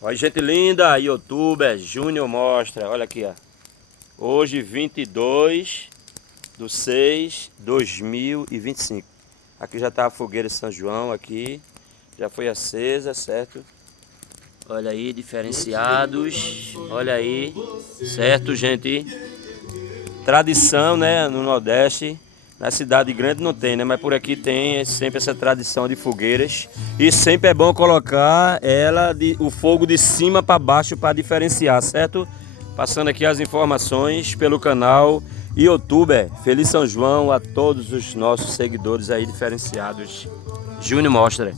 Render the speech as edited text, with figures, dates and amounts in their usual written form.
Olha, gente linda, youtuber Júnior Mostra, olha aqui, ó. Hoje 22/6/2025. Aqui já tá a fogueira de São João aqui. Já foi acesa, certo? Olha aí, diferenciados. Olha aí, certo, gente? Tradição, né, no Nordeste. Na cidade grande não tem, né? Mas por aqui tem sempre essa tradição de fogueiras. E sempre é bom colocar o fogo de cima para baixo para diferenciar, certo? Passando aqui as informações pelo canal YouTuber Feliz São João a todos os nossos seguidores aí diferenciados. Júnior Mostra.